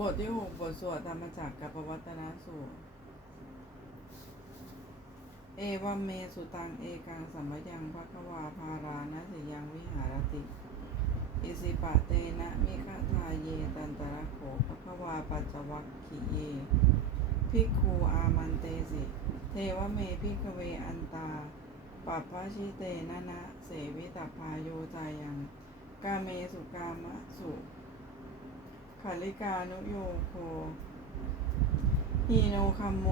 บทที่หกบทสวดธรรมจักรกับปวัตนสูตร เอวัมเมสุตังเอกังสัมยังภควาภารานะสิยังวิหารติ อิสิปะเตนะมิฆาทาเยตันตระโขภควาปัจจวัคคิเยภิกคูอามันเตสิ เทวเมภิกเวอันตาปัปพชิเตนะนะ เสวิตพาโยจายัง กาเมสุกามะสุ ขัลิกานุโยโคฮีโนคัมโม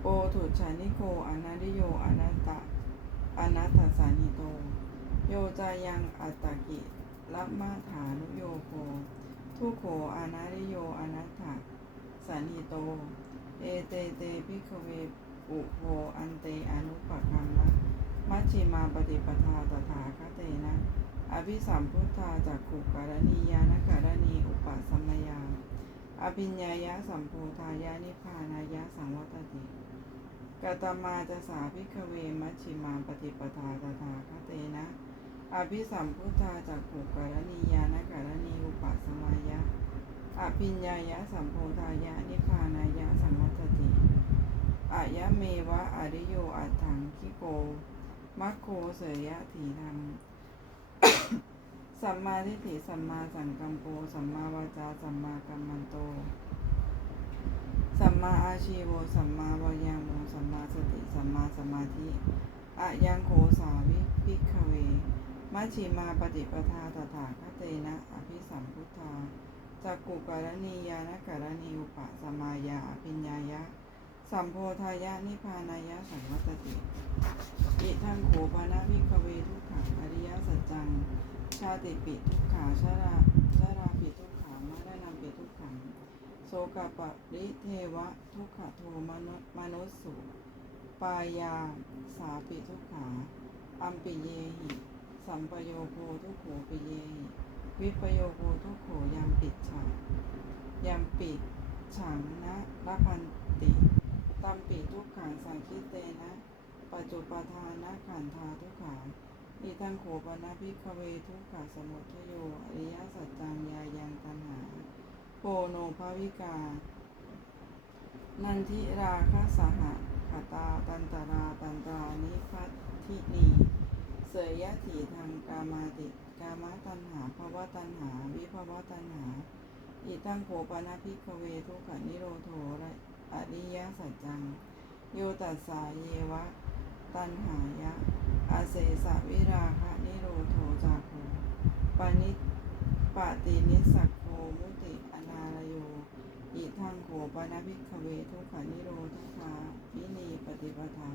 โปถุชานิโกอนาริโยอนัตตะอนัตตสานิโต โยจายังอัตตกิลัมมาฐานุโยโค ทุโขอนาริโยอนัตถะสันหิโต เอเตเตพิกเวปุโภอันเตอนุปคัมมะมัชชิมาปฏิปทาตถาคเตนะ อภิสัมพุทธาจากขุการณียานการณีอุปสัมมยาอภิญญายะสัมโพธายานิพพานายะสังวัตติกตมาจะสาพิกเวมัชิมาปฏิปทาตถาคเตนะอภิสัมพุทธาจากขุการณียานการณีอุปสัมมายะอภิญญายะสัมโพธายะนิพพานายะสังวัตติอายะเมวะอริโยอัตถังคิโกมัคโคเสยยะถีธรรม สัมมาทิฏฐิสัมมาสังกัมโปสัมมาวาจาสัมมากัมมันโต สัมมาอาชีโวสัมมาวายาโมสัมมาสติสัมมาสมาธิอะยังโคสาวิพิกขเวมัชชิมาปฏิปทาตถาคเตนะอภิสัมพุทธาจักกุการณียานการณีอุปสมายาอภิญญายะ สัมโพธายะนิพานายะสังวัตติ อิทังโขปานะวิกเวทุกขังอริยสัจจังาติปิทุกขาชาราชาราปิทุกขามรณะปิทุกขังโสกปะริเทวะทุกขโทมนุมนุสุปายาสาปิทุกขาอัมปิเยหิสัมปโยโคทุกโขปิเยหิวิปโยโคทุกโขยามปิดฉังยามปิดฉังนะละพันติตัมปิทุกขังสังคิเตนะ ปัจจุปทานะขันธาทุกขา อิทังโขปนะพิกเวทุกขสมุทโย อริยสัจจังยายังตันหาโปโนภาวิกา นันทิราคสหะขตาตันตราตันตรานิพัทินีเสยยะถีทางกามาติกามตันหาภาวะตันหา วิภาวะตันหา อิตังโขปนะพิกเวทุกขนิโรโทระอริยสัจจังโยตัสสาเยวะ ตันหายะ อาเสสะวิราคะนิโรโทจาโคปานิปาตินิสักโคมุติอนาลโยอิทังโขปนะพิกเวทุกขานิโรธคาวินีปฏิปทา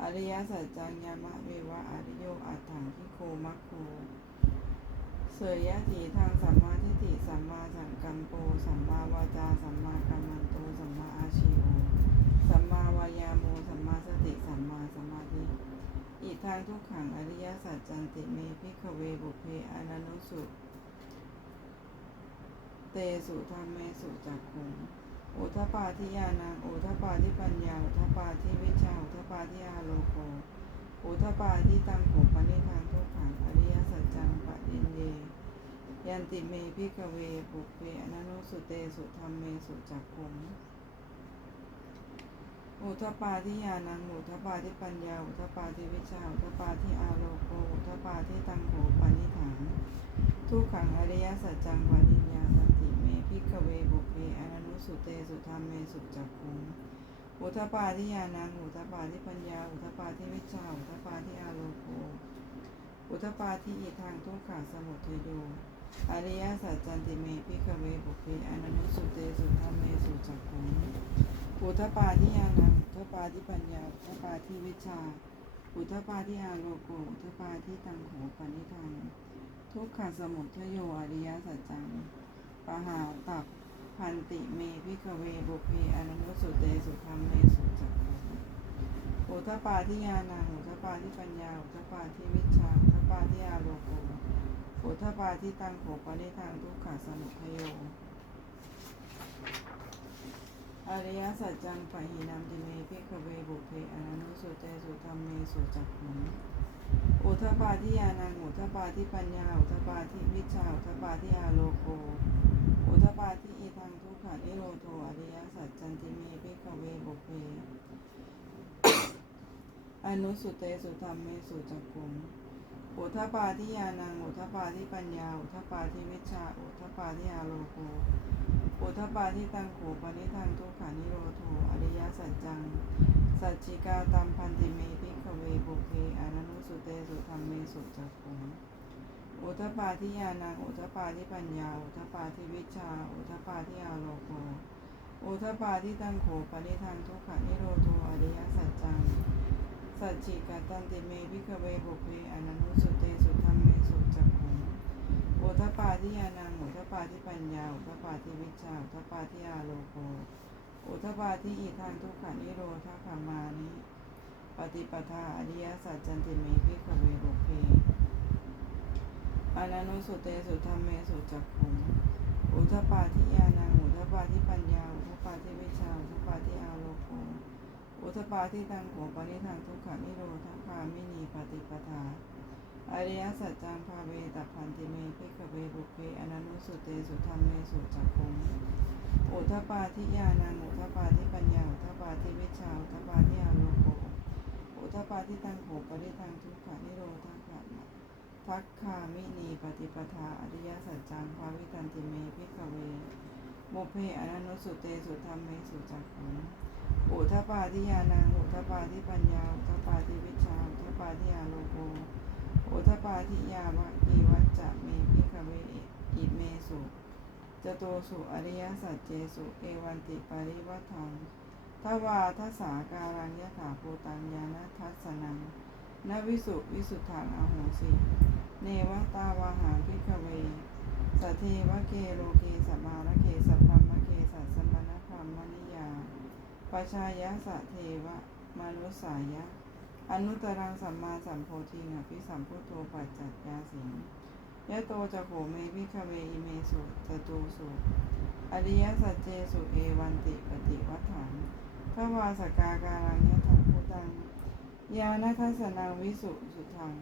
อริยสัจจังยามะเววะอริโยอัตถังคิโคมัคโคเสยยะถีทางสัมมาทิฏฐิสัมมาสังกัมโปสัมมาวาจาสัมมากัมมันโตสัมมาอาชีโวสัมมาวายาโมสัมมาสติสัมมาสมาธิ อิทางทุกขังอริยสัจจันติเมพิกเวบุเพอนันุสุ เตสุธรรมเมสุจักขุงอุทปาทิยานังอุทปาทิปัญญาอุทปาทิวิชาอุทปาทิอาโลโกอุทปาทิตังโขปนิทานทุกขังอริยสัจจังปะอินเยยันติเมพิกเวบุเพอนันุสุเตสุธรรมเมสุจักขุง อุทปาทิยานังอุทปาทิปัญญาอุทปาทิวิชาอุทปาทิอาโลโกอุทปาทิตังโขปานิถังทุกขังอริยสัจจังวานิญญาสันติเมพิกเวบุเพอนันุสุเตสุธรรมเมสุจักขุงอุทปาทิยานังอุทปาทิปัญญา อุทปาทิวิชา อุทปาทิอาโลโกอุทปาทิอิทางทุกขาสมุทโยอริยสัจจันติเมพิกเวบุเพอนันุสุเตสุธรรมเมสุจักขุง อุทปาทิยานังอุทปาทิปัญญาอุทปาทิวิชาอุทปาทิอาโลโกอุทปาทิตังโหปนิทังทุกขสมุทโยอริยสัจจังปหาตับพันติเมพิกเวบุพเพอนันตสุเตสุธรรมเมสุจักขุอุทปาทิยานังอุทปาทิปัญญาอุทปาทิวิชาอุทปาทิอาโลโกอุทปาทิตังโหปนิทังทุกขสมุทโย อริยสัจจังปะหินัมติเมพิกเวบุเพอนันุสุเตสุธรรมเมสุจักขุอุทปาทิยานังอุทปาทิปัญญาอุทปาทิวิชาอุทปาทิอาโลโกอุทปาาทิอิทังทุกขานิโรโทอริยสัจจันติเมพิกเวบุเพอนุสุเตสุธรรมเมสุจักขุมอุทปาทิยานังอุทปาทิปัญญาอุทปาทิวิชชาอุทปาทิอาโลโก อุทปาทิตังโขปนิทังทุกขานิโรโทอริยสัจจัง สัจจิกาตัมพันติเมพิกเวบุเพอนุสุเตสุธรรมเมสุจักขุมอุทปาทิยานังอุทปาทิปัญญาอุทปาทิวิชาอุทปาทิอาโลโกอุทปาทิตังโขปนิทังทุกขานิโรโทอริยสัจจังสัจจิกาตันติเมพิกเวบุเพอนันุสุเตสุธรรมเมสุจักขุม อทปาทิยานังโอทปาทิปัญญาโอทปาทิวิชาโอทปาทิอาโลโกโอทปาทิอิทานทุกขานิโรธาขามานิปฏิปทาอริยสัจจันติเมพิกเวบุเพอนันุสุเตสุธรรมเมสุจักขุมโอทปาทิยานังโอทปาทิปัญญาโอทปาทิวิชาโอทปาทิอาโลโกอุทปาทิตังโขปนิทังทุกขานิโรธาคามินีปฏิปทา อริยสัจจังภาเวตัพันติเมพิกเวบุเพอนันุสุเตสุธรรมเมสุจักขุมอุทปาทิยานังอุทปาทิปัญญาอุทปาทิวิชาอุทปาทิอาโลโกอุทปาทิตังโขปนิทังทุกขานิโรธคาทักคามินีปฏิปทาอริยสัจจังภาวิตันติเมพิกเวบุเพอนันุสุเตสุธรรมเมสุจักขุมอุทปาทิยานังอุทปาทิปัญญาอุทปาทิวิชาอุทปาทิอาโลโก อุทปาทิยาวะกีวัจจะเมพิกเวอิเมสุจโตสุอริยสัจเจสุเอวันติปริวัฏังทวาทสาการังยถาภูตังยานะทัสนังนวิสุวิสุทธังอโหสิ เนวตาวาหาพิกเวสเทวะเกโลเกสมารเคสัพพมะเกสัสมณพรหมนิยาปชายะสะเทวะมนุสายะ อนุตรังสัมมาสัมโพธิงอภิสัมพุทโธปัจจัตยาสิงยะโตจะโขเมพิคเวอิเมสุจตูสุอริยสัจเจสุเอวันติปฏิวัฏฐานพระวาสกาการังยะถาพุตัง ยานัทัสนังวิสุสุทัง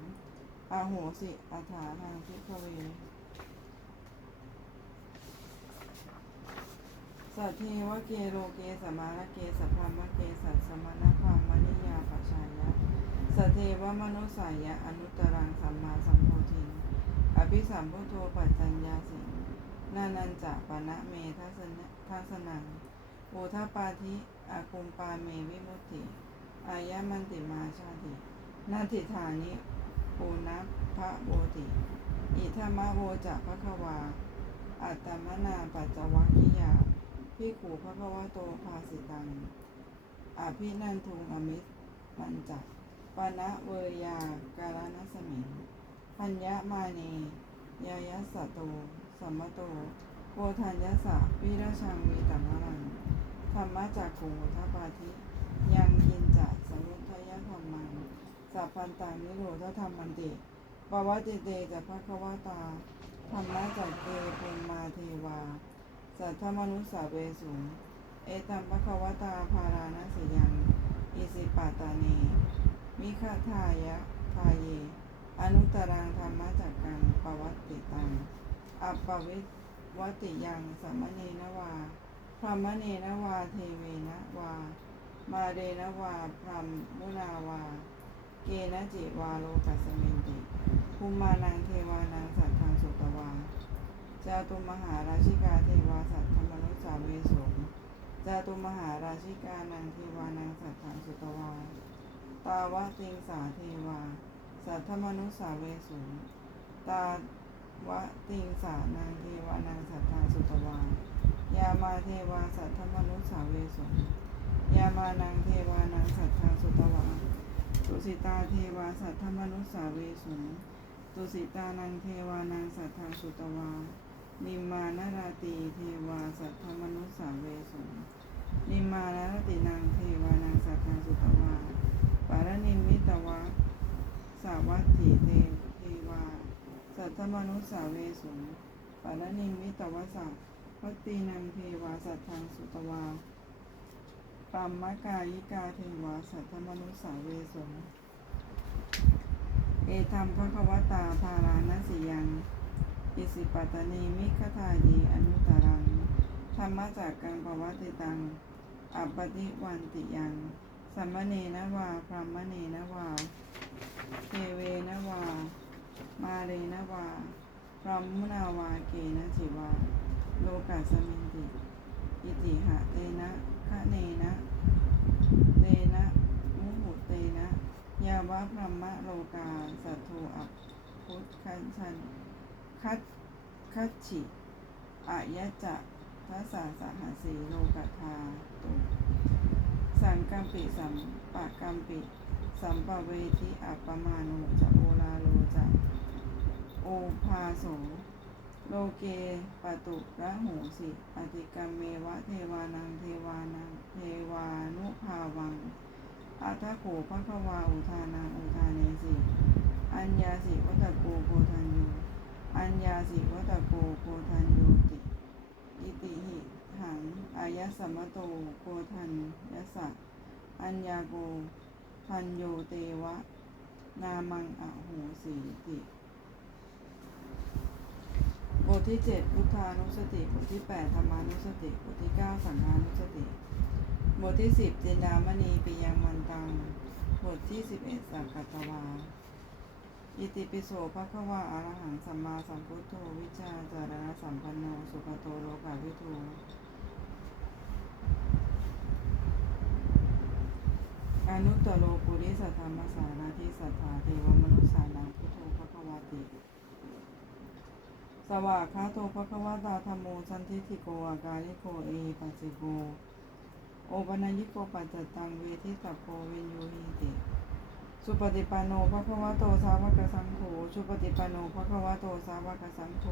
อาโหสิอัฏฐานังพิคเวสัทเทวะเกโรเกสมารเกสัพพมะเกสัสมณพรามณิยาปชายะ สัทเทวมนุสายะอนุตตรังสัมมาสัมโพธิอภิสัมพุทโธปัจจัญญาสิงนานันจะปะนะเมทัสนะทัสนังโอทปาธิอาคุมปาเมวิมุตติ อายะมันติมาชาตินาทิฐานิปูนะพระโบติอิธมะโวจะพระควา อัตมนาปัจจวัคคิยาพิขูพระภวะโตภาสิตังอภินันทุงอมิสมันจัก ปณะเวยาการณสมิงพัญญามาเนยายัสะโต สัมมโตโพธัญญสะวิราชังวีตัมมะรังธรรมะจากขุงอุทปาธิยังกินจะสมุทัยธรรมังสัพพันตังนิโรธธรรมันติปวัติเตจะภควตาธรรมะจากเกปุมมาเทวา สัทธมนุสสาเวสุเอตัมปะคะวตาภาราณสยังอิสิปาตาเมิขทายะทาเย อนุตรังธรรมจักกังปวัตติตังอัปปวิวัติยังสัมมเนนวาพรหมเนนวาเทเวนะวา มาเรนวาพรหมมุนาวา เกนะจิวาโลกัสสมินติภูมานังเทวานังสัทธังสุตวาจาตุมหาราชิกาเทวาสัตธรรมนุสาเวสงจาตุมหาราชิกานังเทวานังสัตถังสุตวา ตาวะติงสาเทวา สัทธมนุสสาเวสงตาวะติงสานังเทวานังสัตถังสุตวายามาเทวาสัทธมนุสสาเวสงยามานังเทวานังสัตถังสุตวาตุสิตาเทวาสัทธมนุสสาเวสงตุสิตานังเทวานังสัทธังสุตวา นิมมานราตีเทวาสัทธมนุสสาเวสุนิมมานรตินางเทวานังสัทธังสุตวา ปารณิมมิตวะสาวัตถิเทเทวา สัทธมนุสสาเวสุปารณิมมิตวะสัวัตตีนางเทวาสัทธังสุตวาปัมมะกายิกาเทวาสัทธมนุสสาเวสุเอธัมภควตาภาราณสิยังอิสิปัตตเนมิขทาเยอนุตรังธรรมจากกังปวัติตัง อัปปติวันติยัง สัมมเนนะวาพรหมเนนะวาเทเวนะวา มาเรนะวาพรหมุนาวาเกนะจิวา โลกัสมินติ อิติหะเตนะคะเนนะ เตนะมุหุเตนะ ยาวะพรหมะโลกาสัทโทอัปพุทคันชันคัดคัดฉิอายะจะทัสสะสหสีโลกธาตุ สังกัมปิสัมปะกัมปิ สัมปะเวทิอัปปมาโนจะโอลาโลจะโอภาโสโลเกปตุระหูสิอติกรรมเมวะเทวานังเทวานังเทวานุภาวังอัตโขภควาอุทานังอุทาเนสิ อัญญาสิวัตโกโกทันโยอัญญาสิวัตโกโกทันโยติ อิติหิ หัง อายะสัมมโต โกทันยสสะอัญญาโก ทันโยเตวะ นามังอะโหสีติบทที่เจ็ดพุทธานุสติ บทที่แปดธรรมานุสติ บทที่เก้าสังฆานุสติ บทที่สิบจินดามณีปิยังมันตัง บทที่สิบเอ็ดสักกัตวา อิติปิโสภะคะวะอะระหังสัมมาสัมพุทโธ วิชาจารณสัมปันโน สุขโตโลกาวิทู อนุตตโรปุริสัทธรรมสารทิสัทธาเทวมนุษย์สานังพุทโธภะควะติสวากขาโตภะควะตาธรรมโมสันทิติโกอาการิโกเอปัสสิโกโอปนัญญิโกปัจจตังเวทิตาโพวินยูหิติสุปฏิปันโนภะคะวะโตสาวกสังโฆสุปฏิปันโนภะคะวะโตสาวกสังโฆ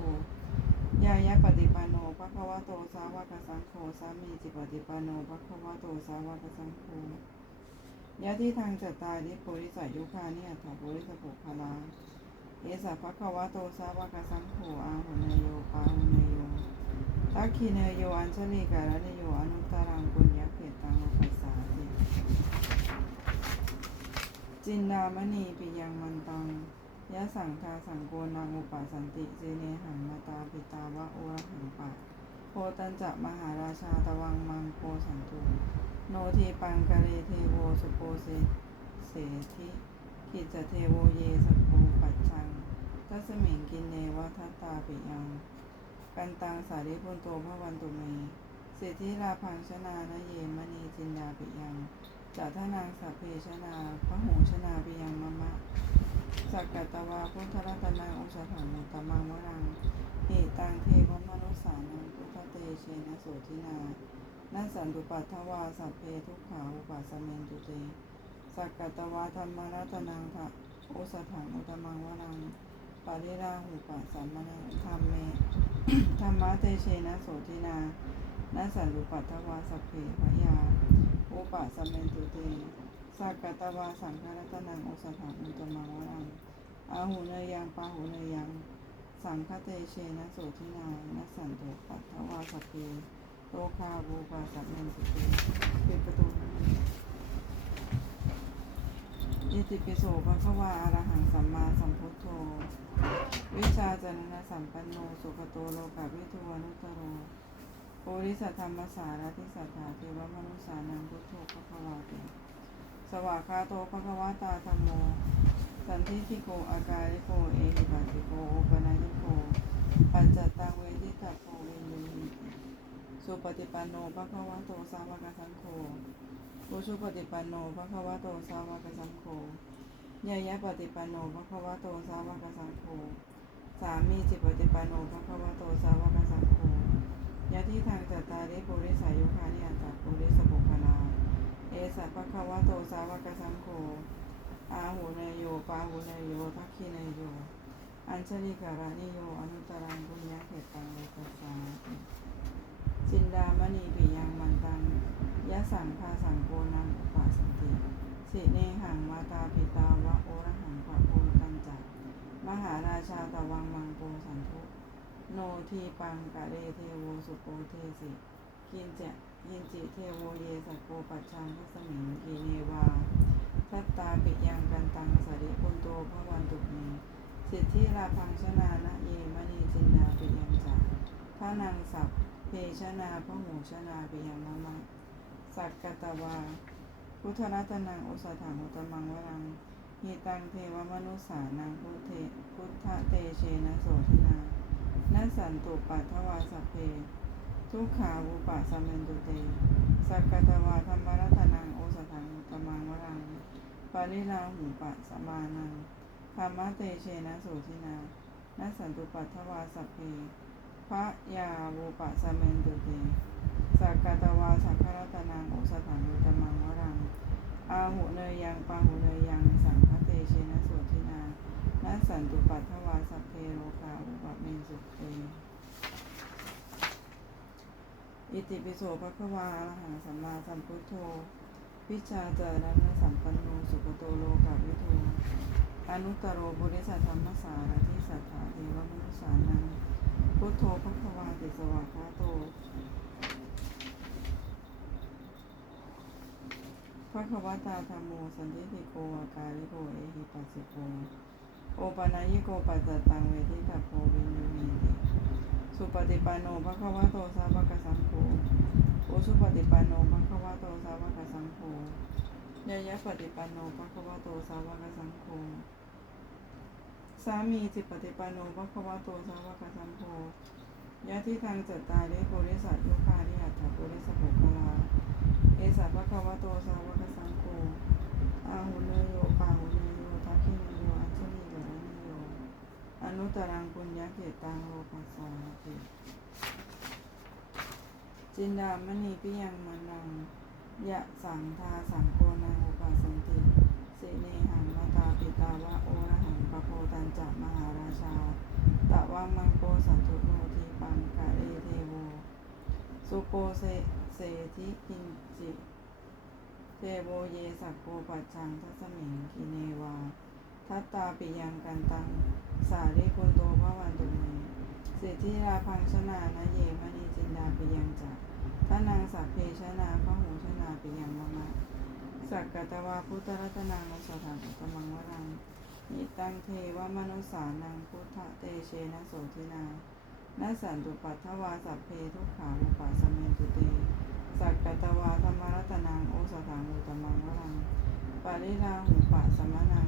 ยายะปฏิปันโนภะคะวะโตสาวกสังโฆสามีจิปฏิปันโนภะคะวะโตสาวกสังโฆ ยะที่ทางจัตตาริโพริสัยยุคาเนิอัตถโพริสปุคลาเอสะภะควะโตสาวกสังโฆอาหุเนโยปาหุเนโยทักขิเนโยอัญชลีการะเนโยอนุตตรังปุญญเขตังโลกัสสาติจินดามณีปิยังมันตังยะสังทาสังโกนังอุปาสันติเจเนหังมาตาปิตาวะโอระหังปะโพตัญจะมหาราชาตวังมังโกสันตุ โนทีปังกะเรเทโวสุโปเสเสทิกิจเทโวเยสโปปัจจังทัสมิงกินเนวะทัตาปิยัง กันตังสาริพุนโตพระวันตุเมสิทธิราพังชนานะเยมณีจินดาปิยังจัตทนางสัพเพชนาพระหงชนาปิยังมะมะสักกัตวาพุทธรัตนาอุสถังมุตมังวรังเหตังเทวมนุสานังพุทธเตเชนะโสทินา นัสสันตุปัทถวาสัพเพทุกขาอุปัสเมนตุเตสักกัตวาธรรมรัตนังทะอุสถังมุตมังวรังปาริราหุปัสสัมมนังธรรมเมธรรมะเตเชนะโสทินานัสสันตุปัทถวาสัพเพพยาอุปะสเมนตุเตสักกตวาสังฆรัตนังโอสถังอุตมังวรังอาหูเนยยังปาหูเนยยังสังฆเตเชนะโสทินานัสสันตุปัทถวาสพเพ โลคาบูปาสัมเมนตุเตปิดประตูอิติปิโสภะคะวาอะรหังสัมมาสัมพุทโธ วิชาจารณสัมปันโน สุขโตโลกาวิทูวนุตโรโพธิสัตธรรมสารทิสัทธาเทวมนุสานังพุทโธภควาติสวากาโตภควาตาธรรมโม สันทิทิโกอาการิโก เอหิปัสสิโกโอปนัญิโก ปัญจตังเวทิตาโพเว สุปฏิปันโนภคะวาโตสาวกสังโฆปุชุปฏิปันโนภคะวาโตสาวกสังโฆยายะปฏิปันโนภคะวาโตสาวกสังโฆสามีจิปฏิปันโนภคะวาโตสาวกสังโฆยะที่ทางจัตตาริปุริสายุคานิอัตตาปุริสปุคลาเอสัพพะคะวะโตสาวกสังโฆอาหูเนยโยปาหูเนยโยทักขิเนยโยอัญชลิการานิโยอนุตตรังปุญญาเขตังโลกัสสา จินดามณีปิยังมันตังยะสังคาสังโกนังอุปาสันติสิเนหังมาตาปิตาวะโอระหังปะโพตันจักมหาราชาตวังมังโกสันทุโนทีปังกะเรเทโวสุโปเทสิกินเจยินจิเทโวเยสัโปปัจชังทัสมิงกีเนวาทัตตาปิยังกันตังสริปุนโตพระวันตุเมสิทธิราพังชนานะเยมณีจินดาปิยังจาพระนางสัพ เพชนาพระหูชนาปิยมะมะสักกตวา พุทธรัตนังอุสถังอุตมังวรังหิตังเทวมนุสานังพุทเทพุทธเตเชนะโสทินานัสสันตุปัทถวาสพเพ ทุกขาวุปะสัมเมนตุเต สักกตวาธรรมรัตนังโอสถังอุตมังวรังปาริลาหูปะสมานังธรรมะเตเชนะโสทินานัสสันตุปัทถวาสัพเพ ระยาวุปะสัมเมนตุเตสักกตวาสักขรัตนังโอสถังอุตมังวรัง อาหุเนยยังปาหุเนยยัง สังฆเตเชนะโสทินานัสสันตุปัทถวาสัพเพโลกาอุปเมนสุเตอิติปิโสภะคะวาอะรหังสัมมาสัมพุทโธพิชาเจรณะสัมปันโนสุขโตโลกาวิทูอนุตตรโรบุริสัทธรรมสารทิสัทธาเทวมุสานัง พุทโธภะคะวาติสวากขาโตภะคะวตาธรรมโมสันติติโกอาการิโกเอหิปัสสิโกโอปะนายิโกปัจจตังเวทิตาโพวินยูเมติสุปฏิปันโนภะคะวะโตสาวกสังโฆโอสุปฏิปันโนภะคะวะโตสาวกสังโฆยะยะปฏิปันโนภะคะวะโตสาวกสังโฆ สามีจิปฏิปันโนภะคะวะโตสาวกสังโฆยะที่ทางจัตตาริโกริสัตยุคาริหัตถโกริสโภคลาเอสัภะคะวะโตสาวกสังโฆอาหุเนโยปาหุเนโยทักขิเนโยอัญชลีกะเนโยอนุตรังปุญญเกตังโลกัสสาติจินดามณีปิยังมนังยะสังทาสังโกนังอุปาสันติสิเนหังมาตาปิตาวะโอร โพตันจะมหาราชา ตะวังมังโกสัตุโนทีปังกะเรเทโว สุโปเสเสทิกินจิเทโวเยสักโกปัจจังทัสมิงกิเนวา ทัตตาปิยังกันตัง สาริโกโตภวันตุเมสิทธิราพังชนานะเยมณีจินดาปิยังจักทนางสัพเพชนาพหูชนาปิยังมะมะสักกตวาพุทธรัตนังโสถานตมังวรัง นิตังเทวมนุสานังพุทธเตเชนะโสทินานัสสันตุปัทวาสัพเพทุกขาวุปัสสเมนตุเต สักกตวาธรรมรัตนังโอสถานอุตมังวรังปาริลาหูปะสมนัง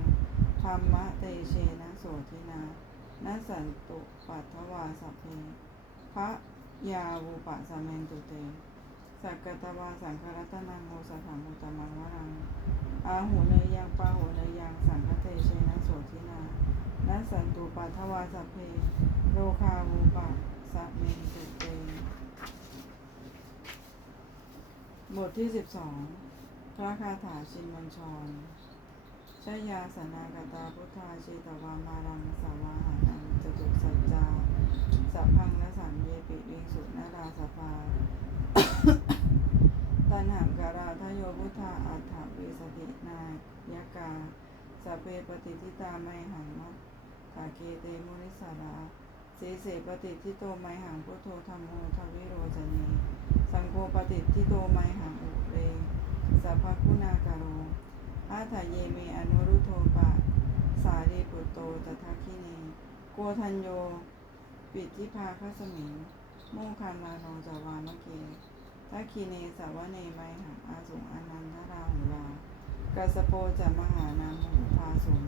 ธรรมะเตเชนะโสทินานัสสันตุปัทวาสัพเพพระยาวุปะสมเมนตุเต สักกตวาสังครัตนังโมสถังอุตมังวรัง อาหูเนยยังปาหูเนยยังสังคเตเชนะโสทินานัสันตุปัทถวาสัพเพโลคาวุปะสมเมนตุเตบทที่สิบสองพระคาถาชินมัญชรชยาสนากตาพุทธาชิตวามารังสาวาหานังจตุสัจจาสัพพังนสังเยปิวิงสุนาราสภา ตันหังการาทโยพุทธาอัฏฐวิสตินายกาสพเพปฏิทิตาไมหังมัตถาเกเตมุนิสาราเสเสปฏิทิโตไมหังพุทโธธรรมโมทวิโรจเนสังโฆปฏิทิโตไมหังอุเรสัพพคุณาการโรอาถาเยเมอนุรุโทปะ สารีปุตโตตถาคิเนโกทัญโย ปิทิภาคสมิงโมคคานาโนจาวามะเก ทักคิเนสาวเนไมหังอาสุงอนันทราหุลากัสโปจะมหานามุภาสุง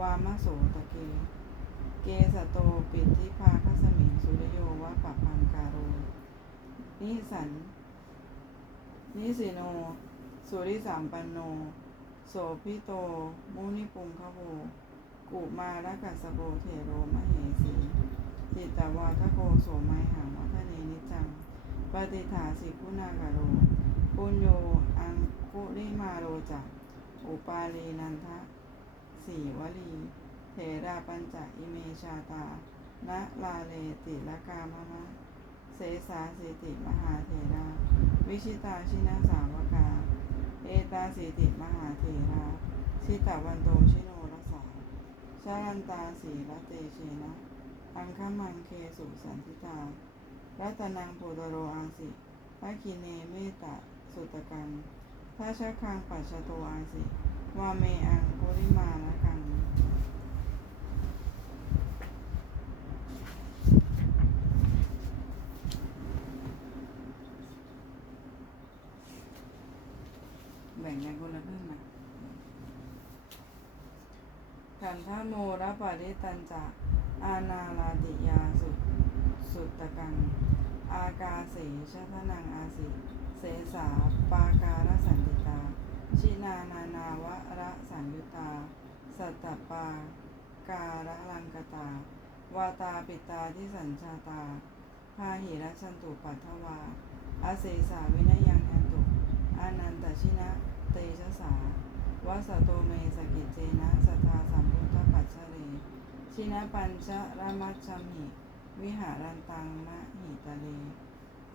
วามะโสตะเก เกสโตปิทิภาคสมิงสุริโยวะปะพังการโรนิสัน นิสิโน สุริสามปันโน โสพิโต มุนิปุงคโวกุมาระกัสโบเทโรมเหสีจิตตวาทโกโสไมหัง ปฏิฐาสิคุณากโรปุญโยอังคุริมาโรจักอุปาลีนันทะสีวลี เถราปัญจอิเมชาตานะลาเลติละกามะมะ เสสาสิติมหาเถรา วิชิตาชินาสาวกา เอตาสิติมหาเถรา ชิตาวันโตชิโนรสาชาลันตาสีละเตเชนะ อังคมังเคสุสันติตา รัตนังโพดโรอาสิภาคิเนเมตะสุตกันพระชะคังปัจโตอาสิวาเมอังโพริมาณังแบ่งกันคนละเพิ่งนะขันธโมรปริตันจะอาณาลาติยาสุ สุตตะกัง อากาเสชะทนังอาสิ เสสาปาการสันติตา ชินานานาวะระสัญยุตา สัตตปาการะลังกตา วาตาปิตาที่สัญชาตา พาหิรัชันตุปัทวา อาเสสาวินยังแทนตุอานันตชินะเตชะสาวสโตเมสกิจเจนะสัทธาสัมพุทธปัจเฉเรชินะปัญชะระมัชชมิ วิหารันตังนะหิตะเล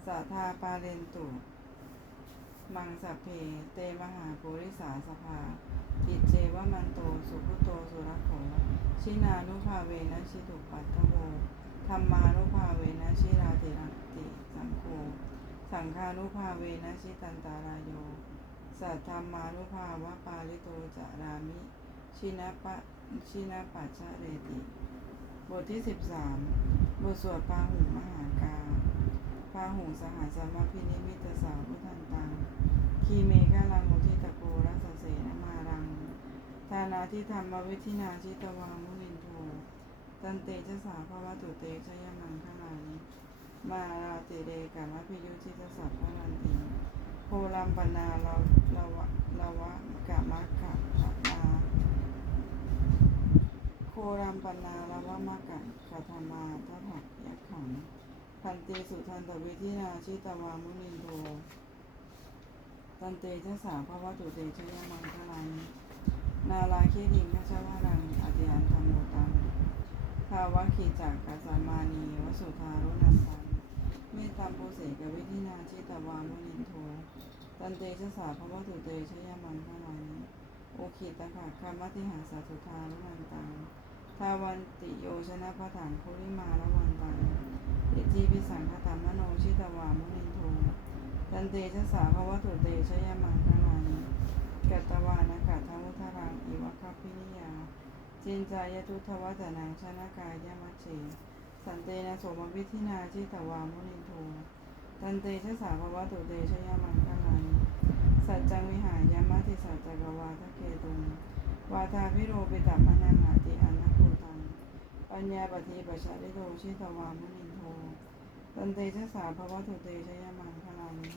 สัทธาปาเรนตุ มังสพเพ เตมหาปุริสาสภากิเจวมันโต สุขุโต สุรโขชินานุภาเวนะชิตุปัตตโวธรรมานุภาเวนะชิราติรันติสังโฆ สังฆานุภาเวนะชิตันตารายโย สัทธรรมานุภาวะปาลิโตจารามิ ชินะปะชินะปัจเรติ บทที่สิบสามบทสวดปาหุงมหากาพาหุงสหัสมาพินิมิตสาวุทธันตัง คีเมฆาลังมุทิตะโกรัสเสนมารัง ทานาทิธรรมวิธินาชิตวังมุนินโทตันเตชะสาภวตุเตชยมังคลานิมาราติเรกามพิยุชิตสัพพลันติโพลัมปนาลาลาวะลาวะกามะขะขะนาโค รัมปนาลาวะมะกะคาธามาทัพยักขัง พันเตสุทันตวิธินาชิตวามุนินโทตันเตชะสาภวตุเตชะยมังคลังนาลาเคดิงคชวารังอติยันธรรมโมตังภาวะขีจักกัสามานีวสุธารุนันตังเมตตามปุเสกวิธินาชิตวามุนินโทตันเตชะสาภวตุเตชะยมังคลังโอคิตคะคามติหาสาสุธารุนันตัง ทาวันติโยชนะพระถังคุริมาละวันตังอิทธิพิสังขตามโนชิตวามุนินโทตันเตชะสาภวตุเตชยมังคลานิกัตวานะกัตทวุทารังอิวะคัพพินิยา จินจายทุทวัจนังชนะกายมัจเฉสันเตนะโสมวิธินาชิตวามุนินโทตันเตชะสาภวตุเตชยมังคลานิสัจจังวิหารยามติสัจจกวาทะเกตุงวาทาพิโรปิตัมมนังอาติอัน ปัญญาปฏิปัชชาลิโตชิตวามุนินโทตันเตชะสาภวตุเตชะยมังคลานิ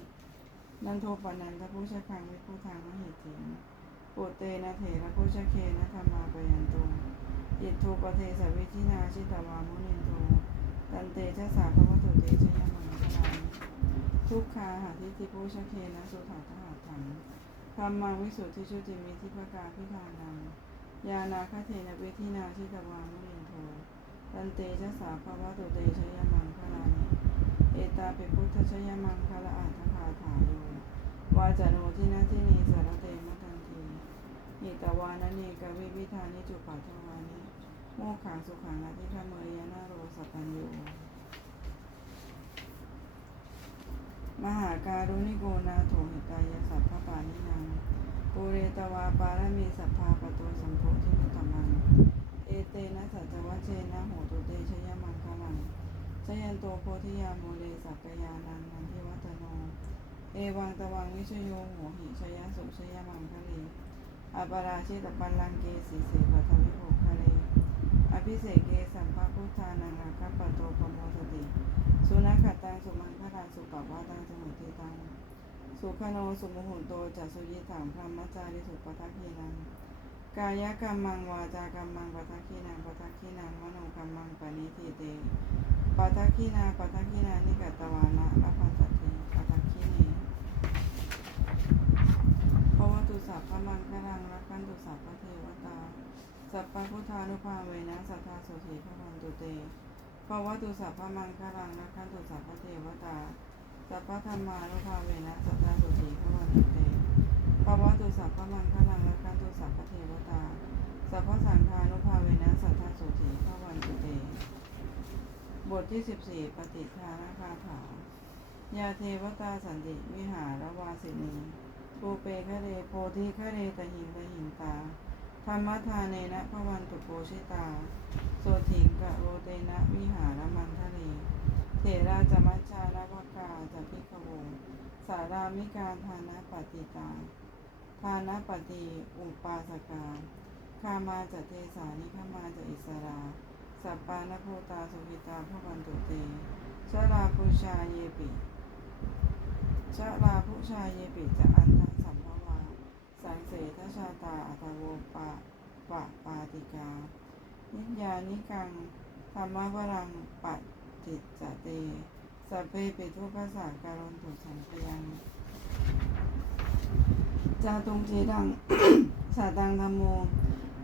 นันโทปนันทพุชะคังวิพุทางมหิติงปุเตนะเถระพุชะเคนะธรรมาปยันโตอิทูปเทสวิธินาชิตวามุนินโทตันเตชะสาภวตุเตชะยมังคลานิทุกขาหาทิติพุชะเคนะสุถาทหาถังธรรมังวิสุทธิชุติมิทิภกาพิธานัง ยานาคเทนวิธินาชิตวามุนินโทตันเตชะสาภวตุเตชยมังคลานิเอตาเปพุทธชยมังคละอัตถคาถาโยวาจโนทินาทินีสารเตมะทันทีหิตวานานีกวิวิธานิจุปัทวานิโมขังสุขังอธิคเมยนาโรสปัญโยมหาการุณิโกนาโถหิตายสัพพปานินัง ปุเรตวาปารมีสัพพาปโตสัมโพธิมุตตมัง เอเตนะสัจวัเชนะโหตุเตชยมังคลังชยันโตโพธิยาโมเลสักกยานังนันทิวัตโน เอวังตวังวิชโยโหหิชยสุชยมังคะเลอปราชิตปัลลังเกสีเสปทวิโภคะเลอภิเศกเกสัมภพุทธานังอาคัปปโตปโมสติ สุนัขตังสุมังคลังสุปปวาตังสมุทิตัง สุขโนสุมหุโตจัสุยิถังพรหมจาริสุปทักขีนังกายกรรมังวาจากรรมังปทักขีนังปทักขีนังมโนกรรมังปณิทิเตปทักขีนาปทักขีนานิกัตวานะละพันตติปทักขีเนภวตุสัพพมังคลังรักขันตุสัพพเทวตาสัพพพุทธานุภาเวนะสัทธาโสถีพระวันตุเตภวตุสัพพมังคลังรักขันตุสัพพเทวตา สัพพะธรรมานุภาเวนะสัทธาโสถีพระวันตุเตภาวะตุสัพพะมังคลังรักขันตุสัพพะเทวตา สัพพะสังฆานุภาเวนะสัทธาโสถีพระวันตุเต บทที่สิบสี่ปฏิทานาคาถายาเทวตาสันติวิหารวาสินีภูเปคะเรโพธิคะเรตหิงตหิงตาธรรมทานเนนะพระวันตุโปชิตา โสถิงกะโรเตนะวิหารมันทะเล ราจมัจจานวกาจะพิกโวสารามิการทานะปฏิตาทานปฏิอุปาสกาคามาจะเทสานิคามาจะอิสรา สัปปานโพตาสุขิตาพระวันตุเตชลาปุชาเยปิชลาพุชาเยปิจะอันทังสัมภวาสังเสทชาตาอัตโวปะปะปาติกา นิยานิกังธรรมวรังปัจ ตจเตสัพเพปิทุกขสาการนตุสังพยังจาตุงเจดังสาตังธรรมโม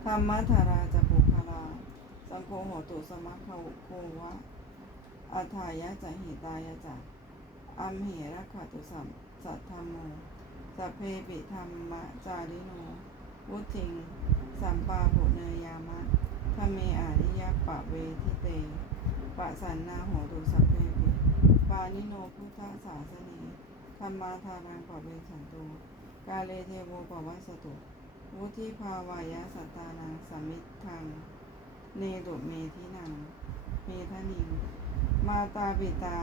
ธรรมะธาราจะปุคลาสังโฆโหตุสมัคขโควะอัฏายะจะหิตายะจะอัมเหระขตุสัมสัทธรรมโมสัพเพปิธรรมะจาริโนวุทิง สัมปาปุเนยามะทเมอาริยปะเวทิเต ปะสันนาโหตุสัพเพปิปานิโนพุทธศาสนีธรรมาทารังปะเวสันตุกาเลเทโวปวัสตุ วุธิภาวายะสัตตานังสมิทัง เนตุเมทินัง เมทนิง มาตาปิตา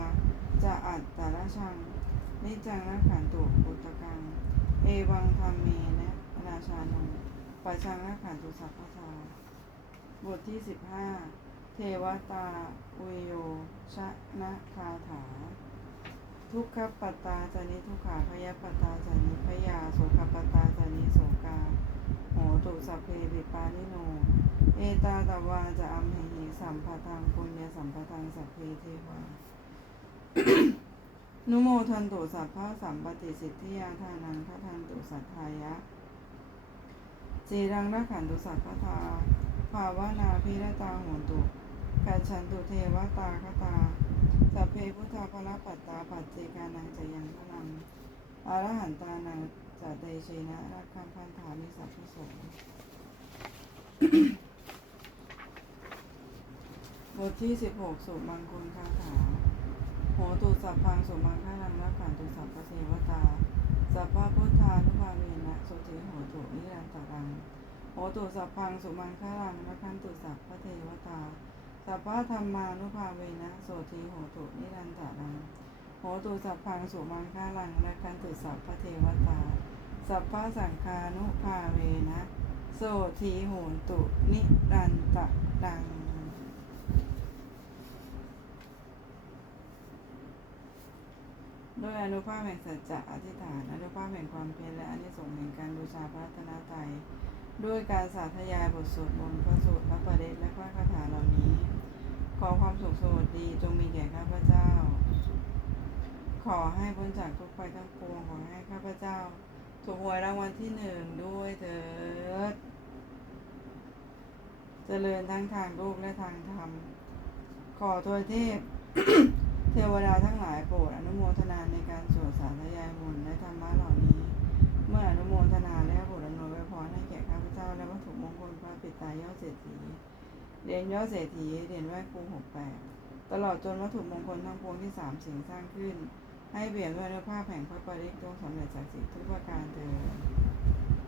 จะอัตตรชัง นิจังรักขันตุปุตตกัง เอวังธรรมเมนะราชานงปัจชังรักขันตุสัพพะทาบทที่สิบห้า ทวตาอุโยชนะคาถา ทุกขปตาจานิทุกขาพยปตาจานิพยาโสขปตาจานิโสกาโหตุสัพเพปิปานิโน เอตาตวาจะอัมเหหิสัมปทังปุญญสัมปทังสัพเพเทวานุโมทันตุสัพพะสัมปติสิทธิยาทานังพระทันตุสัทธายะจีรังรักขันตุสัพพทาภาวนาพิรตาโหตุ กัจฉันตุเทวตาคตา สัพเพพุทธาภรปัตตาปัจเจกานังจะยังพลังอรหันตานังจะเตเชนะรักขังพันธามิสัพพิโสบทที่สิบหกสุมังคุลคาถาโหตุสัพพังสุมังคลังรักขันตุสัพพะเทวตาสัพพะพุทธานุภาเวนะโสติโหตุนิรันตรังโหตุสัพพังสุมังคลังรักขันตุสัพพะเทวตา สัพพะธรรมานุภาเวนะโสติโหตุนิรันตรังโหตุสัพพังสุมังคลังรักขันตุสัพพะเทวตาสัพพะสังฆานุภาเวนะโสทีโหตุนิรันตรังด้วยอนุภาพแห่งสัจจะอธิษฐานอนุภาพแห่งความเพียรและอนิสงส์แห่งการบูชาพระรัตนตรัยด้วยการสาธยายบทสวดมนต์พระสูตรพระประเดชและพระคาถาเหล่านี้ ขอความสุขสวัสดีจงมีแก่ข้าพเจ้า ขอให้พ้นจากทุกภัยทั้งปวงขอให้ข้าพเจ้า ถูกหวยรางวัลที่หนึ่งด้วยเถิด เจริญทั้งทางโลกและทางธรรม ขอทวยเทพ เทวดาทั้งหลายโปรดอนุโมทนาในการสวดสาธยายมนต์และธรรมะเหล่านี้ เมื่ออนุโมทนาแล้วโปรดอนวยไว้พรให้แก่ข้าพเจ้าและวัตถุมงคลพระปิตายอดเศรษฐี เหรียญยอดเศรษฐีเหรียญไหว้ครูหกแปดตลอดจนวัตถุมงคลทั้งปวงที่สามสิ่งสร้างขึ้น ให้เบี่ยนด้วยอนุภาพแห่งพระปริกจงสำเร็จจากสิ่งทุกประการเถิด